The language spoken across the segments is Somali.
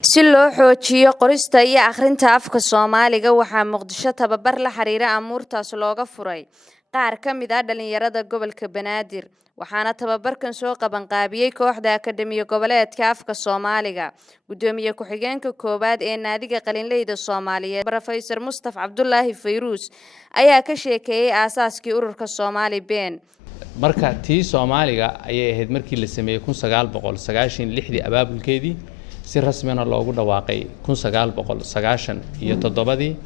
Si loo xoojiyo qorista iyo akhrinta afka Soomaaliga waxaa Muqdisho tababar la xiriira amuurtaas looga furay qaar ka mid ah dhalinyarada gobolka Banaadir waxaana tababarkan soo qaban qaabiyay kooxda Akademiga Goboleedka Afka Soomaaliga gudoomiye ku-xigeenka koobaad ee Naadiga Qalinleyda Soomaaliyeed Professor Mustafa Cabdullaahi Fayruus ayaa ka sheekeeyay aasaaskii ururka Soomaali Been marka tii Soomaaliga ayay ahayd markii la sameeyay 1996 abaabulkeedii si rasmi ah loogu dhawaaqay 1997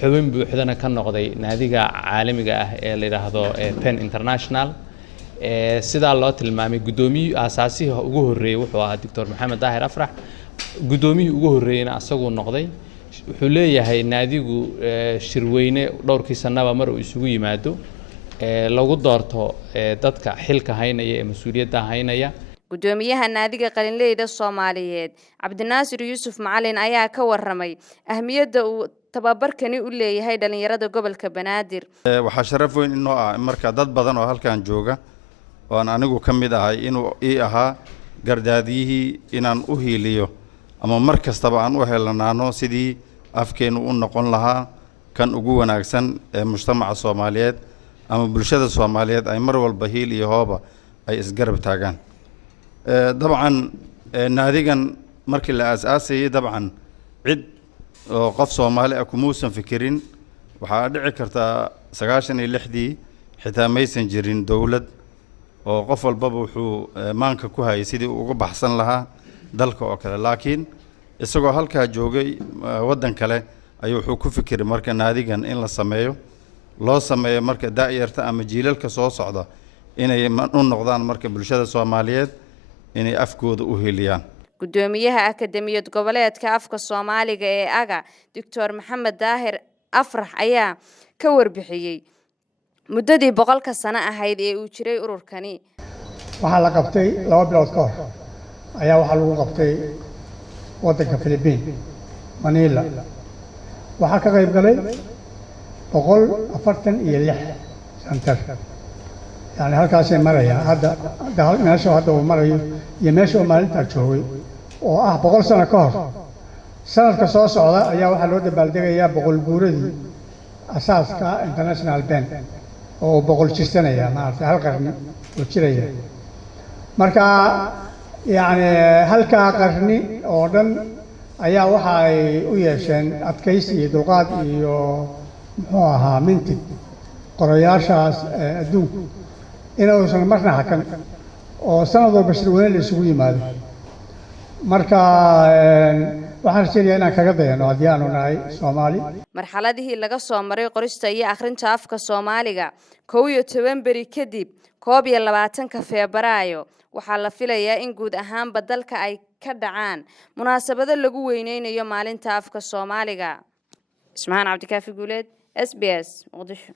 xubin buuxdana ka noqday naadiga caalamiga ah ee la yiraahdo Pen International sida loo tilmaamay gudoomiye aasaasiga ugu horeeyay wuxuu ahaa Dr. Maxamed Daahir Afrax gudoomiye ugu horeeyayna asagoo noqday wuxuu leeyahay naadigu shirweyne dhowrkii sanaba mar uu isugu yimaado lagu doorto dadka xilka haynaya ee mas'uuliyadda haynaya gudoomiyaha Naadiga Qalinleyda Soomaaliyeed Cabdinaasir Yuusuf Macalin ayaa ka warramay ahmiyadda uu tababarkani u leeyahay dhalinyarada gobolka Banaadir waxa sharaf weyn inoo ah marka dad badan oo halkan jooga oo anigu ka mid ahay inuu ahaa gardaadiyihii inaan u hiiliyo ama mar kastaba aan u helanaano sidii afkeenu u noqon lahaa kan ugu wanaagsan ee mujtamaca Soomaaliyeed ama bulshada Soomaaliyeed ay mar walba hiil iyo hooba ay isgarab taagaan طبعا ناديجن مركل الأساسي طبعا عد قف صومالي أكو موسم فكرين وحادع كرتا سجاشن اللحدي حتى ما يسنجرين دولة وقف الباب وحو مانك كوها يسيدي وقب حسن لها دلك وكذا لكن السجوا هالك جوجي ودن كله أيوه حكو فكر مركل ناديجن إن للسمايو لا سمايو مركل دائرة أما جيل كصوص عدا إن نقدان مركل بالشدة الصوماليات inay afkooda u heliyaan gudoomiyaha Akademiyad Goboleedka Afka Soomaaliga ee aga Dr. Maxamed Daahir Afrax ayaa ka warbixiyay muddadii 100 sano ahayd ee uu jiray ururkani waxa la qabtay 2 bilood ka hor ayaa waxa lagu qabtay wadanka Philippines Manila waxa ka qayb galay 146 center يعني هالكاسي مريا هذا ماشوا هذا ومريا يمشوا مالنتا جوي بقول سنة كهر سنة كسوس على يا واحد لود بلدة يا بقول بوردي أساس كا international band أو بقول تشتنا يا ما أعرف هالقرن وتشريه مركا يعني هالكا قرني أردن أيا واحد ويشن أتكيسي دقات يو هو منتي قرياشاس دون inuu san marna hakan oo sanadoo bashirweyne la isugu yimaado marka waxaan sheegay inaan kaga dayano hadii aanu nahay Soomaali marxaladihii laga soo maray qorista iyo akhrinta afka Soomaaliga 11 bari kadib 21 Febraayo waxaa la filayaa in guud ahaanba dalka ay ka dhacaan munaasabado lagu weyneynayo maalinta afka Soomaaliga Ismaan Cabdikaafi Guuleed SBS Muqdisho